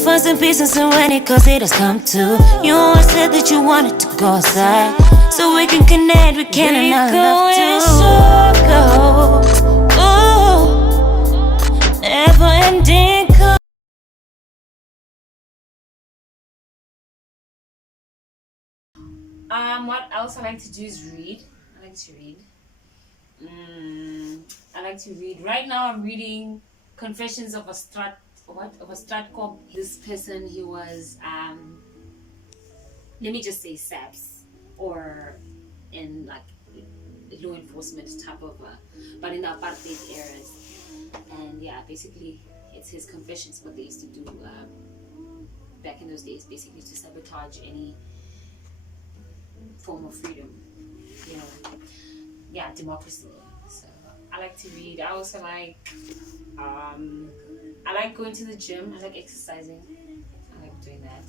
find some peace and serenity, cause it has come to. You always said that you wanted to go outside, so we can connect, we can and not love to go. Ooh, never ending. What else I like to do is read. I like to read. I like to read. Right now I'm reading Confessions of a Stratcom. This person, he was let me just say SAPS, or in like law enforcement type of but in the apartheid eras. And yeah, basically it's his confessions, what they used to do back in those days, basically to sabotage any form of freedom, you know, yeah, democracy. So I like to read. I also like I like going to the gym. I like exercising. I like doing that.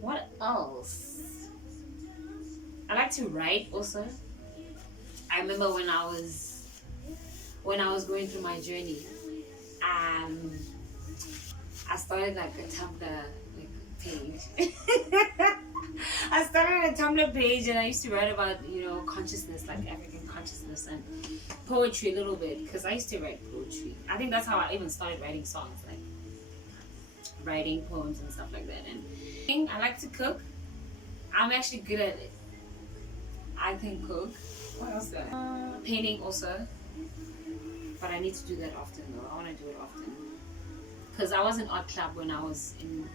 What else? I like to write also. I remember when I was going through my journey, I started like a Tumblr page. I started a Tumblr page and I used to write about, consciousness, like African consciousness, and poetry a little bit, because I used to write poetry. I think that's how I even started writing songs, like writing poems and stuff like that. And I like to cook. I'm actually good at it. I can cook. What else do I? Painting also. But I need to do that often though. I want to do it often. Because I was in art club when I was in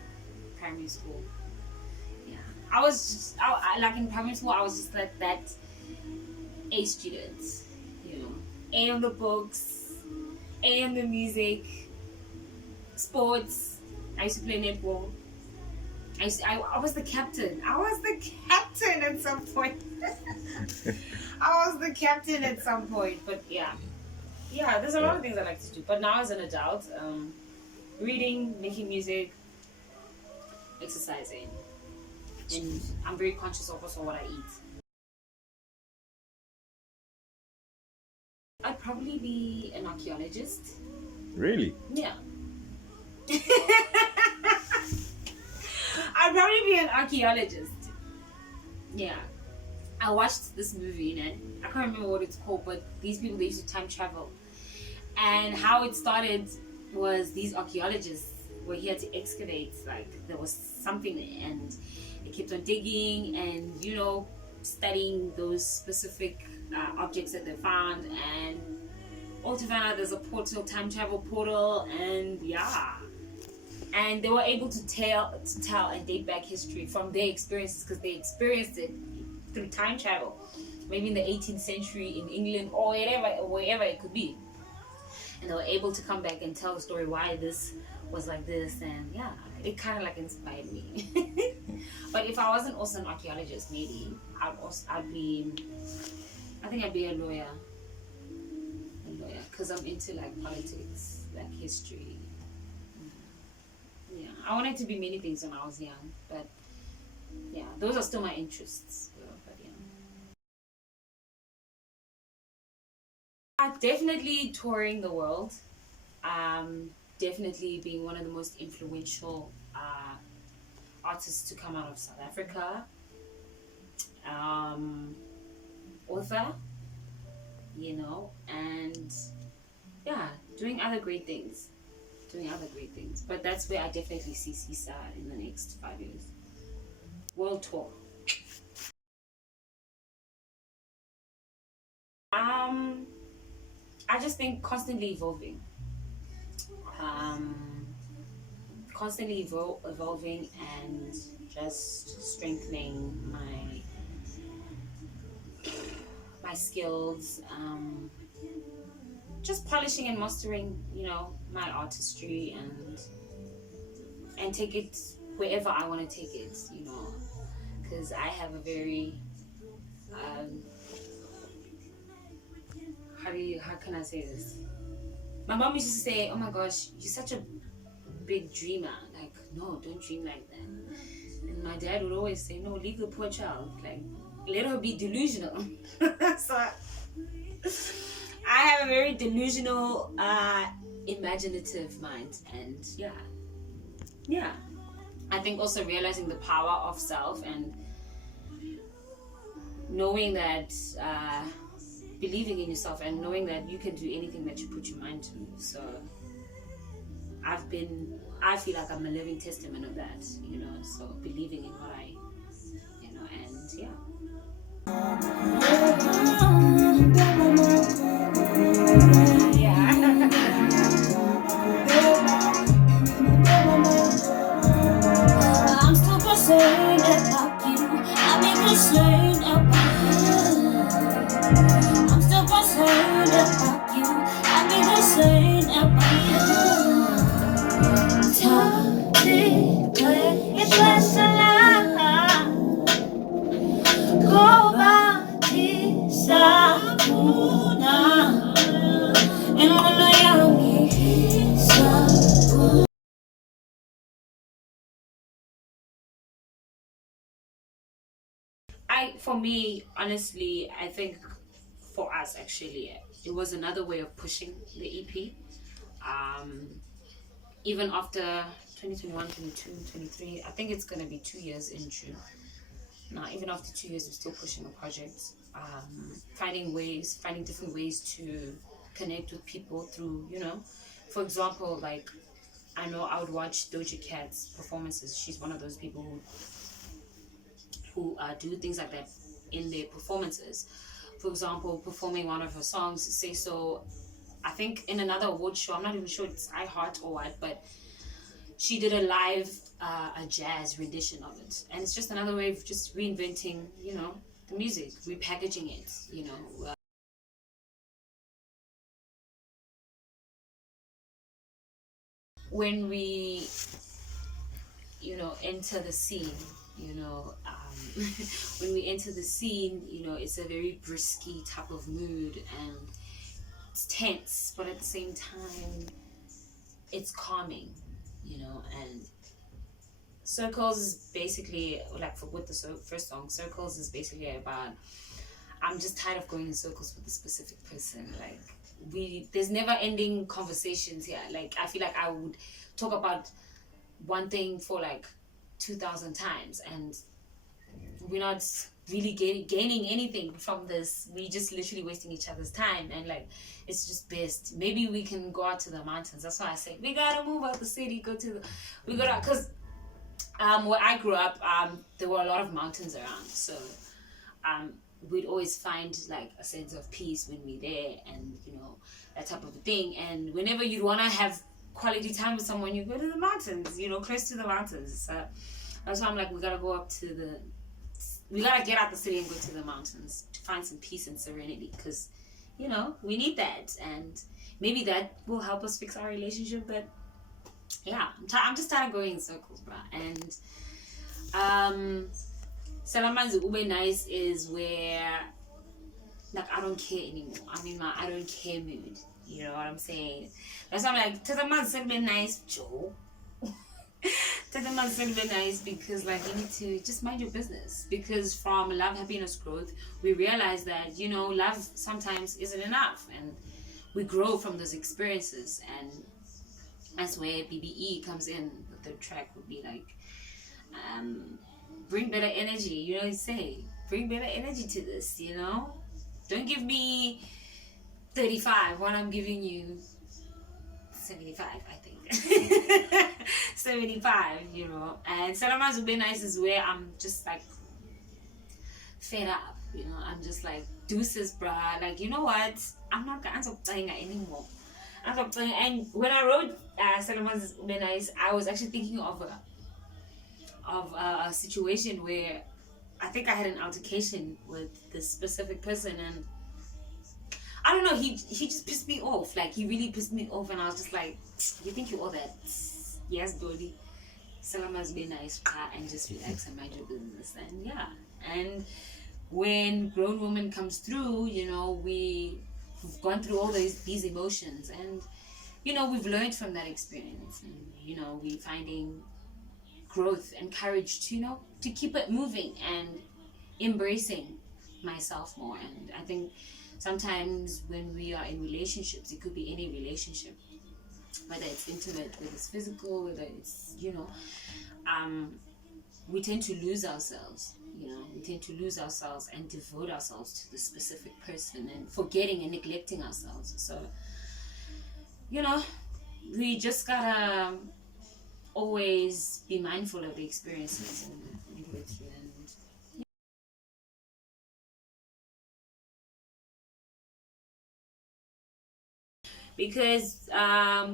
primary school. Yeah. I was just, like in primary school, I was just like that A student. A on the books, A on the music, sports. I used to play netball. I was the captain. I was the captain at some point. But yeah, there's a lot of things I like to do. But now as an adult, reading, making music, exercising, and I'm very conscious of also what I eat. I'd probably be an archaeologist. Really? Yeah. I'd probably be an archaeologist. Yeah. I watched this movie and I can't remember what it's called, but these people, they used to time travel. And how it started was these archaeologists were here to excavate, like there was something, and they kept on digging and, studying those specific objects that they found, and all to find out there's a portal, time travel portal, and yeah. And they were able to tell and date back history from their experiences, because they experienced it through time travel, maybe in the 18th century in England or wherever it could be. And they were able to come back and tell the story why this was like this, and yeah, it kind of like inspired me. But if I wasn't also an archaeologist, maybe I think I'd be a lawyer, because I'm into like politics, like history. Yeah, I wanted to be many things when I was young, but yeah, those are still my interests. But yeah, definitely touring the world. Definitely being one of the most influential artists to come out of South Africa. Author, and yeah, doing other great things. But that's where I definitely see Siiisa in the next 5 years. World tour. I just think constantly evolving. Evolving and just strengthening my skills. Just polishing and mastering, my artistry, and take it wherever I want to take it, because I have a very how can I say this? My mom used to say, "Oh my gosh, you're such a big dreamer. Like, no, don't dream like that." And my dad would always say, "No, leave the poor child. Like, let her be delusional." So I have a very delusional, imaginative mind, and yeah, yeah, I think also realizing the power of self and knowing that believing in yourself and knowing that you can do anything that you put your mind to. So I feel like I'm a living testament of that, you know, so believing in what I, you know, and yeah. I'm still concerned about you. I've been concerned about you. I'm still concerned about you. I've been concerned about you. Toxic, it's less alive. Go back to Sakuna. And I know you're so. For me, honestly, I think for us actually, it was another way of pushing the EP. Um, Even after 2021, 22, 23, I think it's gonna be 2 years in June. Now, even after 2 years, we're still pushing the project, finding different ways to connect with people through, you know, for example, like I know I would watch Doja Cat's performances. She's one of those people who do things like that in their performances. For example, performing one of her songs, Say So, I think in another award show, I'm not even sure it's iHeart or what, but she did a live, a jazz rendition of it. And it's just another way of just reinventing, you know, the music, repackaging it, you know. When we, you know, enter the scene, you know, when we enter the scene, you know, it's a very brisky type of mood and it's tense, but at the same time, it's calming, you know. And Circles is basically like with the first song, Circles is basically about I'm just tired of going in circles with a specific person. Like there's never ending conversations here. Like I feel like I would talk about one thing for like 2,000 times and we're not really gaining anything from this. We just literally wasting each other's time and like it's just best maybe we can go out to the mountains. That's why I say we gotta move out the city, we gotta, because where I grew up, there were a lot of mountains around, so um we'd always find like a sense of peace when we're there and you know that type of thing. And whenever you'd want to have quality time with someone, you go to the mountains, you know, close to the mountains. So that's why I'm like, we gotta get out the city and go to the mountains to find some peace and serenity, because you know we need that, and maybe that will help us fix our relationship. But yeah, I'm just tired of going in circles, bro. And Salaman's Ube Nice is where like I don't care anymore. I'm in my I don't care mood. You know what I'm saying? That's why I'm like, Salaman's Ube Nice, Joe. Salaman's Ube Nice, because like you need to just mind your business. Because from love, happiness, growth, we realize that, you know, love sometimes isn't enough, and we grow from those experiences. And that's where B.B.E comes in. The third track would be like, bring better energy, you know, say, bring better energy to this, you know? Don't give me 35 when I'm giving you 75, I think. 75, you know? And Salaman's Ube Nice is where I'm just like fed up, you know? I'm just like, deuces, bruh. Like, you know what? I'm not gonna stop playing it anymore. And when I wrote Salaman's Ube Nice, I was actually thinking of a situation where I think I had an altercation with this specific person, and I don't know, he just pissed me off. Like he really pissed me off, and I was just like, you think you all that? Yes, Dodi. Salama's be nice, and just relax and mind your business. And yeah, and when grown woman comes through, you know, we've gone through all these emotions, and you know, we've learned from that experience, and you know, we're finding growth and courage to, you know, to keep it moving and embracing myself more. And I think sometimes when we are in relationships, it could be any relationship, whether it's intimate, whether it's physical, whether it's, we tend to lose ourselves. We tend to lose ourselves and devote ourselves to the specific person and forgetting and neglecting ourselves. So, we just gotta always be mindful of the experiences and go through. And because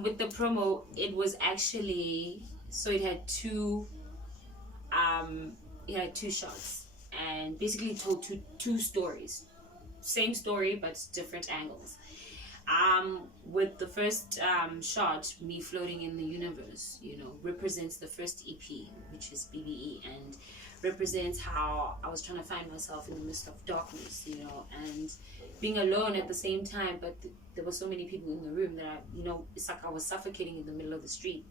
with the promo, it was actually, so it had two shots, and basically told two stories, same story but different angles. With the first shot, me floating in the universe, represents the first EP, which is B.B.E, and represents how I was trying to find myself in the midst of darkness, and being alone at the same time. But there were so many people in the room that it's like I was suffocating in the middle of the street,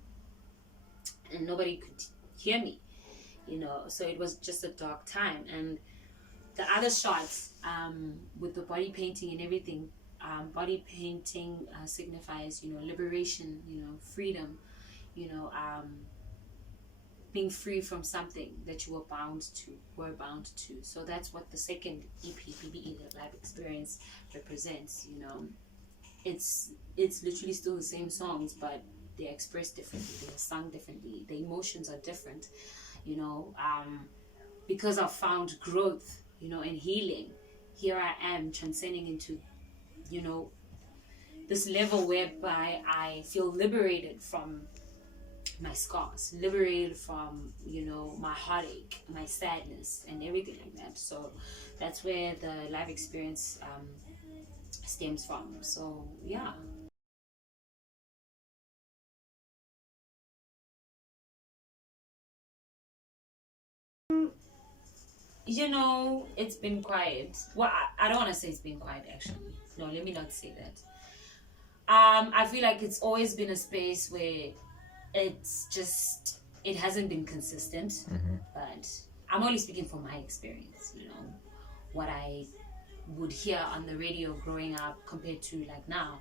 and nobody could hear me, So it was just a dark time. And the other shots, with the body painting and everything, body painting signifies, liberation, freedom, being free from something that you were bound to. So that's what the second EP, B.B.E The Live Experience, represents. It's literally still the same songs, but they're expressed differently, they're sung differently, the emotions are different, because I've found growth, and healing. Here I am transcending into, this level whereby I feel liberated from my scars, liberated from, my heartache, my sadness, and everything like that. So that's where the life experience stems from. So yeah. It's been quiet. Well, I don't want to say it's been quiet, actually. No, let me not say that. I feel like it's always been a space where it hasn't been consistent. But I'm only speaking from my experience, what I would hear on the radio growing up compared to like now.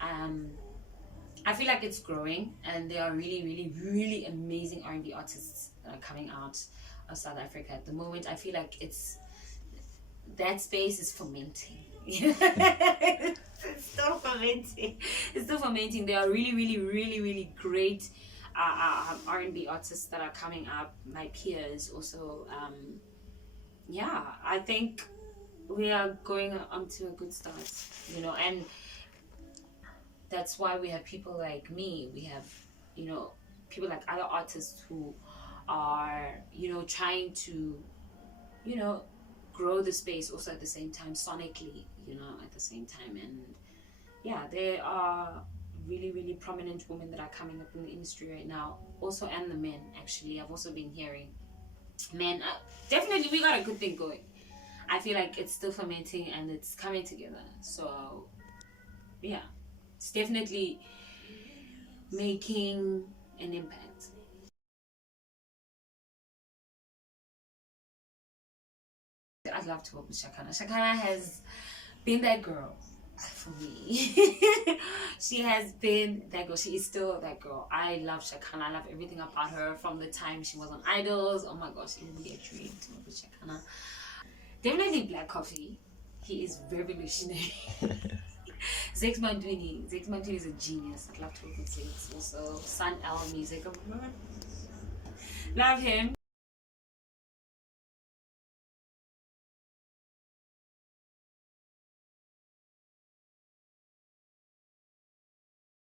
I feel like it's growing, and there are really, really, really amazing R&B artists that are coming out of South Africa at the moment. I feel like that space is fermenting. It's still fermenting. It's still fermenting. There are really, really, really, really great R&B artists that are coming up. My peers also. I think we are going onto a good start. And that's why we have people like me. We have, people like other artists who are, trying to, grow the space also at the same time, sonically, at the same time. And there are really, really prominent women that are coming up in the industry right now. Also, and the men, actually. I've also been hearing men. Definitely, we got a good thing going. I feel like it's still fermenting and it's coming together. So, it's definitely making an impact. I'd love to work with Shakana. Shakana has been that girl for me. She has been that girl. She is still that girl. I love Shakana. I love everything about her from the time she was on Idols. Oh my gosh, it would be a dream to work with Shakana. Definitely Black Coffee. He is revolutionary. Zex Mantwini is a genius. I'd love to work with Zex. Also, Sun L Music. Love him.